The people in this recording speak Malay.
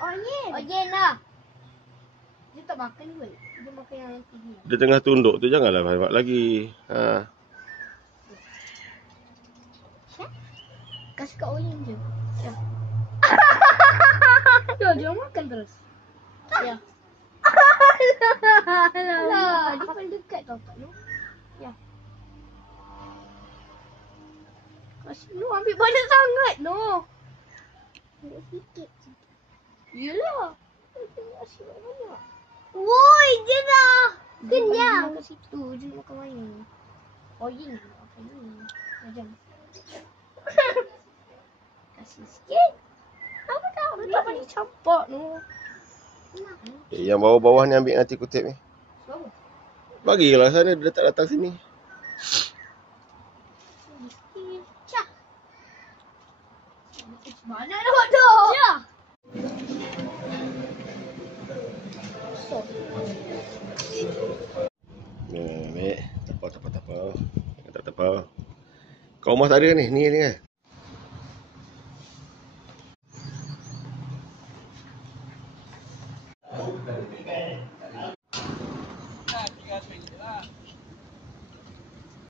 Ojen lah. Dia tak makan pun. Dia makan yang tinggi. Dia tengah tunduk tu janganlah banyak lagi. Ha. Kasih kat Ojen je. Ya. Dia makan terus. Ya. Alah, dia paling dekat tau kat lu. Ya. Kasih lu ambil banyak sangat no. Ambil sikit. Yelah. Kasih banyak. Woi, dia dah kenyang. Dia makan situ, dia makan mana? Ojen dia makan ni. Macam. Kasih sikit. Apa kau? Dia tak boleh campak no. Yang bawah-bawah ni ambil nanti kutip ni. Bawah. Bagilah sana, dia tak datang sini. Cah. Mana nak buat tu? Cah. Ambil. Tak apa. Tak apa. Kau rumah tak ada ni? Ni kan?